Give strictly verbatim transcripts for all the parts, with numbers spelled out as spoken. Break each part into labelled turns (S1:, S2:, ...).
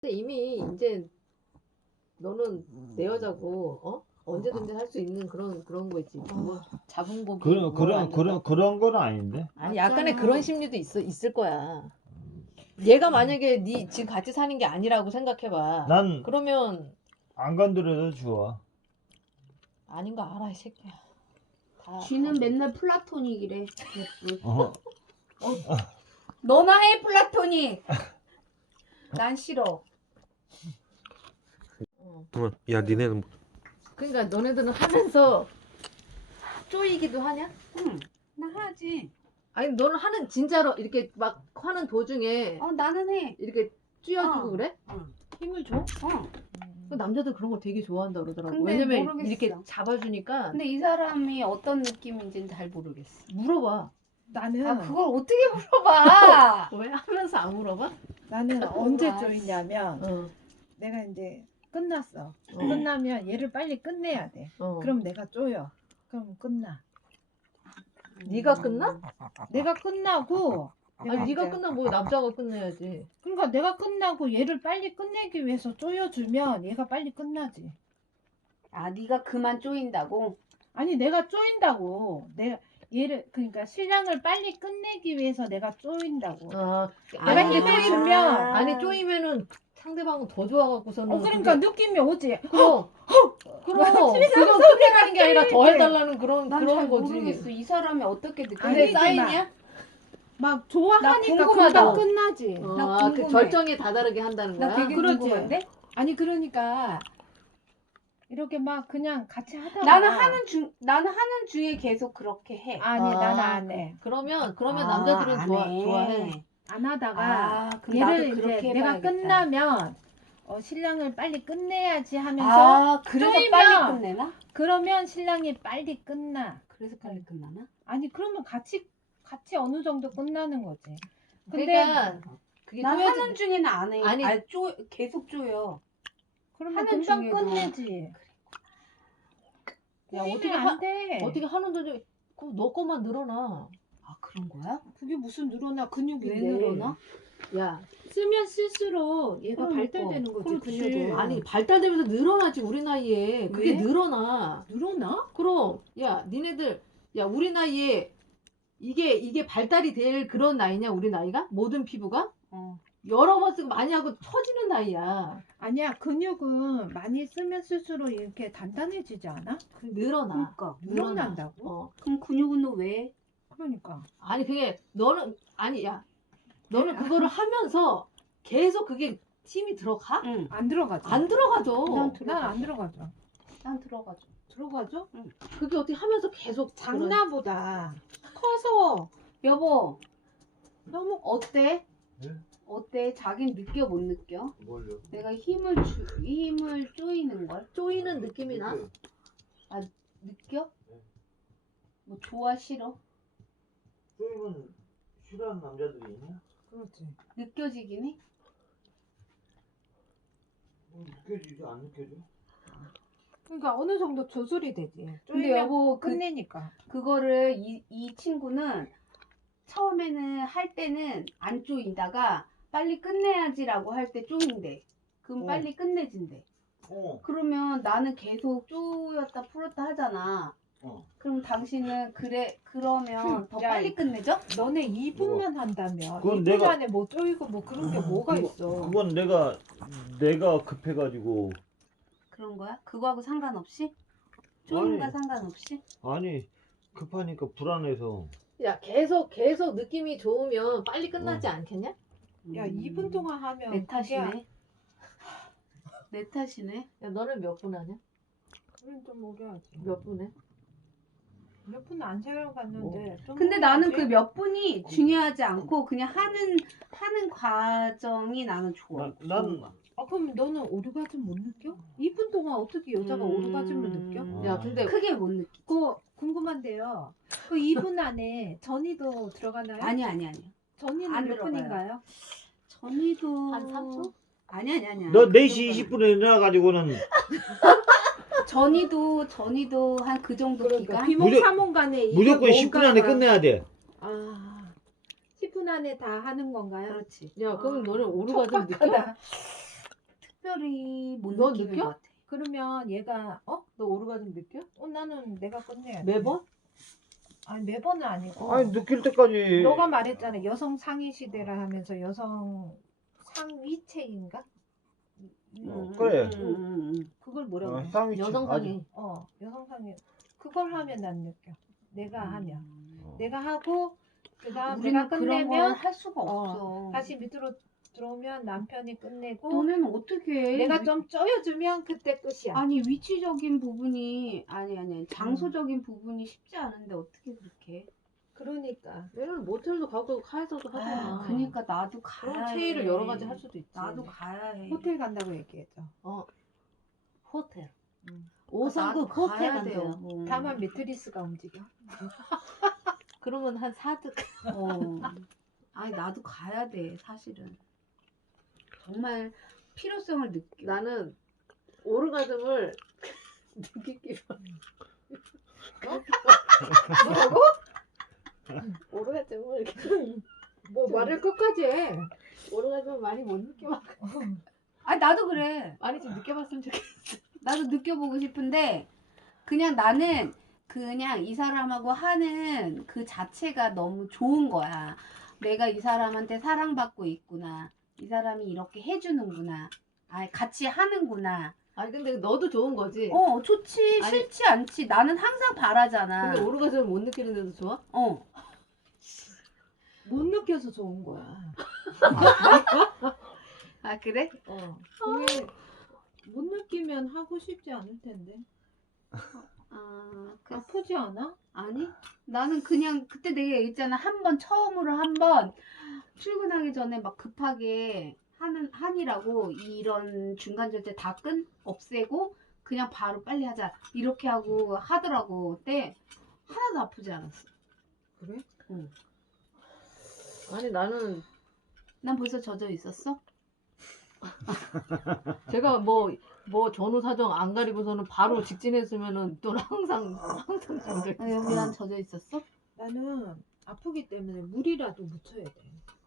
S1: 근데 이미 이제 너는 내 여자고 어? 언제든지 할 수 있는 그런 그런 거 있지. 뭐 자본고비
S2: 그런
S1: 뭐
S2: 그런
S1: 아닌가?
S2: 그런 그런 건 아닌데.
S1: 아니
S3: 맞잖아.
S1: 약간의 그런 심리도 있어 있을 거야. 얘가 만약에 네 지금 같이 사는 게 아니라고 생각해봐.
S2: 난
S1: 그러면
S2: 안 건드려도 좋아.
S1: 아닌 거 알아 이 새끼야. 다
S3: 쥐는
S1: 다-
S3: 맨날 플라토닉이래. 예쁘.
S2: 어.
S3: 너나 해 플라토닉. 난 싫어.
S1: 어.
S4: 어, 야 니네는
S1: 그러니까 너네들은 하면서 쪼이기도 하냐?
S3: 응. 나 하지.
S1: 아니 너는 하는 진짜로 이렇게 막 하는 도중에
S3: 어 나는 해.
S1: 이렇게 쥐어주고
S3: 어.
S1: 그래?
S3: 응.
S1: 힘을 줘?
S3: 어.
S1: 그 남자들 그런 걸 되게 좋아한다 그러더라고.
S3: 근데
S1: 왜냐면
S3: 모르겠어.
S1: 이렇게 잡아주니까
S3: 근데 이 사람이 어떤 느낌인지는 잘 모르겠어.
S1: 물어봐.
S5: 나는
S3: 아 그걸 어떻게 물어봐?
S1: 왜 하면서 안 물어봐?
S5: 나는 언제
S3: 아이씨.
S5: 쪼이냐면
S1: 어.
S5: 내가 이제 끝났어.
S1: 어.
S5: 끝나면 얘를 빨리 끝내야 돼.
S1: 어.
S5: 그럼 내가 쪼여. 그럼 끝나.
S1: 네가 끝나?
S5: 내가 끝나고 내가
S1: 아니 네가
S5: 이제-
S1: 끝나 뭐 남자가 끝내야지.
S5: 그러니까 내가 끝나고 얘를 빨리 끝내기 위해서 쪼여주면 얘가 빨리 끝나지.
S3: 아 네가 그만 쪼인다고?
S5: 아니 내가 쪼인다고. 내가 얘를 그러니까 신랑을 빨리 끝내기 위해서 내가 쪼인다고.
S1: 아,
S5: 내가
S1: 아니,
S5: 힘을
S1: 쪼이-
S5: 주면
S1: 아니 쪼이면은 상대방은 더 좋아갖고서는
S5: 어 그러니까
S1: 그게-
S5: 느낌이 오지.
S1: 그럼 그럼 그건 끝내가는 게 아니라 더 해달라는 그런
S3: 난
S1: 그런
S3: 잘
S1: 거지.
S3: 모르겠어. 이 사람이 어떻게 느끼는지.
S1: 근데
S5: 아니지,
S1: 사인이야?
S5: 막 좋아하니까
S3: 나 궁금하다.
S5: 금방 끝나지.
S1: 어,
S3: 나
S1: 아, 그
S3: 궁금해.
S1: 절정에 다다르게 한다는 거야.
S3: 나 되게
S5: 그러지.
S3: 궁금한데?
S5: 아니 그러니까 이렇게 막 그냥 같이 하다가
S3: 나는 하는 중 나는 하는 중에 계속 그렇게 해.
S5: 아니
S1: 아,
S5: 나는 안 해.
S1: 그러면 그러면
S3: 아,
S1: 남자들은
S3: 안
S1: 좋아
S3: 해.
S1: 좋아해.
S5: 안 하다가
S3: 아, 그럼 나도
S5: 얘를
S3: 그렇게
S5: 이제 내가
S3: 해봐야겠다.
S5: 끝나면 어, 신랑을 빨리 끝내야지 하면서
S3: 아, 그래서
S5: 쪼이면-
S3: 빨리 끝내나?
S5: 그러면 신랑이 빨리 끝나.
S3: 그래서 빨리 끝나나?
S5: 아니 그러면 같이 같이 어느 정도 끝나는 거지. 근데
S1: 그러니까 그게
S3: 난
S1: 쪼여진-
S3: 하는 중에는 안 해.
S1: 아니.
S3: 아니, 쪼 계속 쪼여.
S5: 그러면
S3: 하는
S5: 금방
S3: 중에도.
S5: 끝내지.
S1: 야,
S5: 어떻게
S1: 어떻게
S5: 안
S1: 하-
S5: 돼?
S1: 어떻게 하는 도중에 그럼 너 거만 늘어나.
S3: 아, 그런 거야?
S5: 그게 무슨 늘어나 근육인데?
S3: 왜 늘어나?
S1: 야,
S5: 쓰면 쓸수록 얘가
S3: 그러니까.
S5: 발달되는 거지.
S3: 그렇지.
S5: 근육은.
S1: 아니 발달되면서 늘어나지 우리 나이에. 그게
S5: 왜?
S1: 늘어나.
S5: 늘어나?
S1: 그럼 야, 니네들 야, 우리 나이에 이게 이게 발달이 될 그런 나이냐 우리 나이가? 모든 피부가
S3: 어.
S1: 여러 번 쓰고 많이 하고 처지는 나이야.
S5: 아니야 근육은 많이 쓰면 쓸수록 이렇게 단단해지지 않아?
S1: 늘어나.
S3: 그러니까.
S1: 늘어나.
S5: 늘어난다고?
S1: 어.
S3: 그럼 근육은 너 왜?
S5: 그러니까
S1: 아니 그게 너는 아니 야, 너는 그거를 하면서 계속 그게 힘이 들어가?
S3: 응.
S5: 안 들어가죠.
S1: 안 들어가죠.
S3: 난 들어가.
S5: 난 안 들어가죠.
S3: 난 들어가죠.
S5: 들어가죠?
S1: 그게 어떻게 하면서 계속
S5: 장나보다 커서
S3: 여보,
S5: 너무
S3: 어때?
S2: 네?
S3: 어때? 자긴 느껴 못 느껴?
S2: 뭘요?
S3: 내가 힘을 주, 힘을 쪼이는 걸
S1: 쪼이는 느낌이 나?
S3: 느껴?
S2: 네.
S3: 뭐 좋아 싫어?
S2: 쪼이면 싫어하는 남자들이 있냐?
S5: 그렇지.
S3: 느껴지긴 해?
S2: 뭐 느껴지지 안 느껴져?
S5: 그러니까 어느 정도 조절이 되지.
S3: 근데
S5: 쪼이면
S3: 여보 그,
S5: 끝내니까.
S3: 그거를 이, 이 친구는 처음에는 할 때는 안 쪼인다가 빨리 끝내야지라고 할 때 쪼인대. 그럼
S2: 어.
S3: 빨리 끝내진대.
S2: 어.
S3: 그러면 나는 계속 쪼였다 풀었다 하잖아.
S2: 어.
S3: 그럼 당신은 그래 그러면 더
S5: 야,
S3: 빨리 끝내죠?
S5: 너네 이 분만 한다면
S2: 그건
S5: 이 분
S2: 내가-
S5: 안에 뭐 쪼이고 뭐 그런 게 뭐가
S2: 그거-
S5: 있어.
S2: 그건 내가 내가 급해가지고
S3: 그런 거야? 그거하고 상관없이? 쪼임과
S2: 아니.
S3: 상관없이?
S2: 아니 급하니까 불안해서
S1: 야 계속 계속 느낌이 좋으면 빨리 끝나지 않겠냐?
S5: 야
S3: 음,
S5: 이 분 동안 하면
S3: 내 탓이네.
S5: 그게-
S3: 내 탓이네.
S1: 야 너는 몇 분 하냐?
S5: 그건 좀 오래 하지.
S1: 몇 분에?
S5: 몇 분 안 살아갔는데. 좀
S3: 근데
S5: 오래
S3: 나는
S5: 하지.
S3: 그 몇 분이 중요하지 않고 그냥 하는 하는 과정이 나는 좋아.
S2: 난- 난-
S3: 좋은 거야.
S5: 아 그럼 너는 오르가즘 못 느껴? 이 분 동안 어떻게 여자가
S3: 음.
S5: 오르가즘을 느껴?
S1: 야 근데
S3: 크게 못 느끼.
S5: 그 궁금한데요. 그 이 분 안에 전이도 들어가나요?
S3: 아니 아니 아니.
S5: 전이는
S3: 안
S5: 몇
S3: 들어가요.
S5: 분인가요?
S3: 전이도
S1: 한 삼 초?
S3: 아니 아니 아니.
S2: 너 네 시 이십 분에 일어나가지고는
S3: 전이도 전이도 한 그 정도
S5: 그러니까
S3: 기간.
S5: 비몽사몽간에 이게
S2: 무조건 십 분 안에
S5: 뭔가가-
S2: 끝내야 돼.
S5: 아 십 분 안에 다 하는 건가요?
S3: 그렇지.
S1: 야 그럼
S5: 아,
S1: 너는 오르가즘 느껴?
S5: 촉박하다.
S3: 특별히 못
S1: 너
S3: 느끼는
S1: 느껴?
S3: 것 같아.
S5: 그러면 얘가 어?
S1: 너 오르가즘 느껴?
S5: 어 나는 내가 끝내야 돼.
S1: 매번?
S5: 아니 매번은 아니고.
S2: 아니 느낄 때까지.
S5: 너가 말했잖아. 여성 상위 시대라 하면서 여성 상위체인가?
S2: 어, 그래.
S3: 음, 음, 음.
S5: 그걸 뭐라고
S2: 어,
S5: 해?
S2: 쌍위치.
S1: 여성상이.
S5: 어 여성 상위. 그걸 하면 난 느껴. 내가 하면.
S2: 어.
S5: 내가 하고 그다음
S3: 우리는
S5: 내가
S3: 그런 걸
S5: 끝내면
S3: 할 수가
S5: 어,
S3: 없어.
S5: 다시 밑으로 들어오면 남편이 끝내고
S3: 너는 어떻게 해?
S5: 내가
S3: 위-
S5: 좀 쪼여주면 그때 끝이야.
S3: 아니 위치적인 부분이 아니 아니 장소적인 부분이 쉽지 않은데 어떻게 그렇게 해?
S5: 그러니까
S1: 얘는 모텔도 가고 카에서도 하잖아.
S5: 아,
S3: 그러니까 나도 가야
S1: 그럼
S3: 해.
S1: 체의를 여러 가지 할 수도 있지.
S3: 나도 가야 해.
S5: 호텔 간다고 얘기했죠.
S1: 어. 호텔.
S5: 음.
S1: 오성급
S3: 나도
S1: 호텔
S3: 가야
S1: 간대요.
S3: 돼요.
S5: 다만 매트리스가 움직여.
S1: 그러면 한 사득.
S3: 어. 아니 나도 가야 돼 사실은. 정말 필요성을 느껴.
S1: 나는 오르가즘을 느끼기로. 어?
S5: 뭐라고?
S1: 오르가즘을 이렇게
S5: 뭐 말을 끝까지 해.
S1: 오르가즘을 많이 못 느껴봐.
S3: 아니 나도 그래.
S1: 많이 좀 느껴봤으면 좋겠어.
S3: 나도 느껴보고 싶은데 그냥 나는 그냥 이 사람하고 하는 그 자체가 너무 좋은 거야. 내가 이 사람한테 사랑받고 있구나. 이 사람이 이렇게 해주는구나. 아, 같이 하는구나.
S1: 아니 근데 너도 좋은 거지.
S3: 어, 좋지.
S1: 아니,
S3: 싫지 않지. 나는 항상 바라잖아.
S1: 근데 오르가즘을 못 느끼는데도 좋아?
S3: 어.
S5: 못 느껴서 좋은 거야.
S3: 아, 그래?
S5: 어. 그게 못 느끼면 하고 싶지 않을 텐데.
S3: 아, 그,
S5: 아프지 않아?
S3: 아니? 나는 그냥 그때 내가 얘기했잖아. 한 번 처음으로 한 번 출근하기 전에 막 급하게 하는 한이라고 이런 중간 절제 다 끈 없애고 그냥 바로 빨리 하자 이렇게 하고 하더라고. 그때 하나도 아프지 않았어.
S5: 그래?
S1: 아니 나는
S3: 난 벌써 젖어 있었어?
S1: 제가 뭐 뭐 전후 사정 안 가리고서는 바로 직진했으면은 또 항상 항상 젖어
S3: 아, 여기 난 젖어 있었어?
S5: 나는 아프기 때문에 물이라도 묻혀야 돼.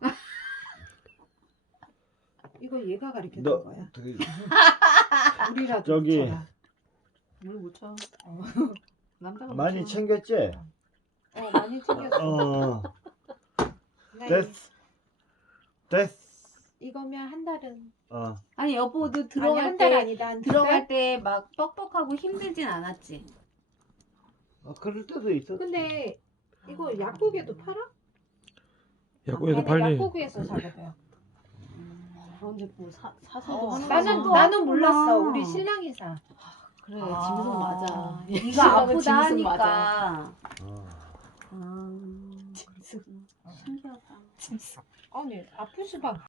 S5: 이거 얘가 가르쳐준
S2: 너
S5: 거야.
S2: 되게
S5: 물이라도
S2: 저기-
S5: 묻혀라.
S1: 물 묻혀.
S5: 어.
S1: 남자가
S2: 많이
S1: 묻혀.
S2: 챙겼지?
S5: 어 많이 챙겼어.
S2: 어.
S5: 나
S2: 됐어. 됐어.
S5: 이거면 한 달은
S2: 어.
S3: 아니 여보 너
S5: 아니
S3: 들어갈
S5: 한 달
S3: 때
S5: 아니다 한 두
S3: 들어갈
S5: 달?
S3: 때 막 뻑뻑하고 힘들진 않았지?
S2: 어, 그럴 때도 있었어.
S5: 근데 이거 약국에도 팔아?
S4: 약국에서
S5: 나는
S4: 팔리.
S5: 약국에서 사거든.
S1: 그런데 뭐 사, 사서도
S3: 어,
S1: 하는
S5: 나는
S3: 또
S5: 나는
S3: 아프구나.
S5: 몰랐어. 우리 신랑이 사.
S1: 그래
S3: 아,
S1: 짐승 맞아.
S3: 네가
S1: 신랑은
S3: 아프다
S1: 짐승
S3: 하니까.
S1: 맞아.
S2: 어.
S3: 아,
S1: 짐승.
S3: 신기하다.
S1: 짐승.
S5: 아니 아플 수밖에.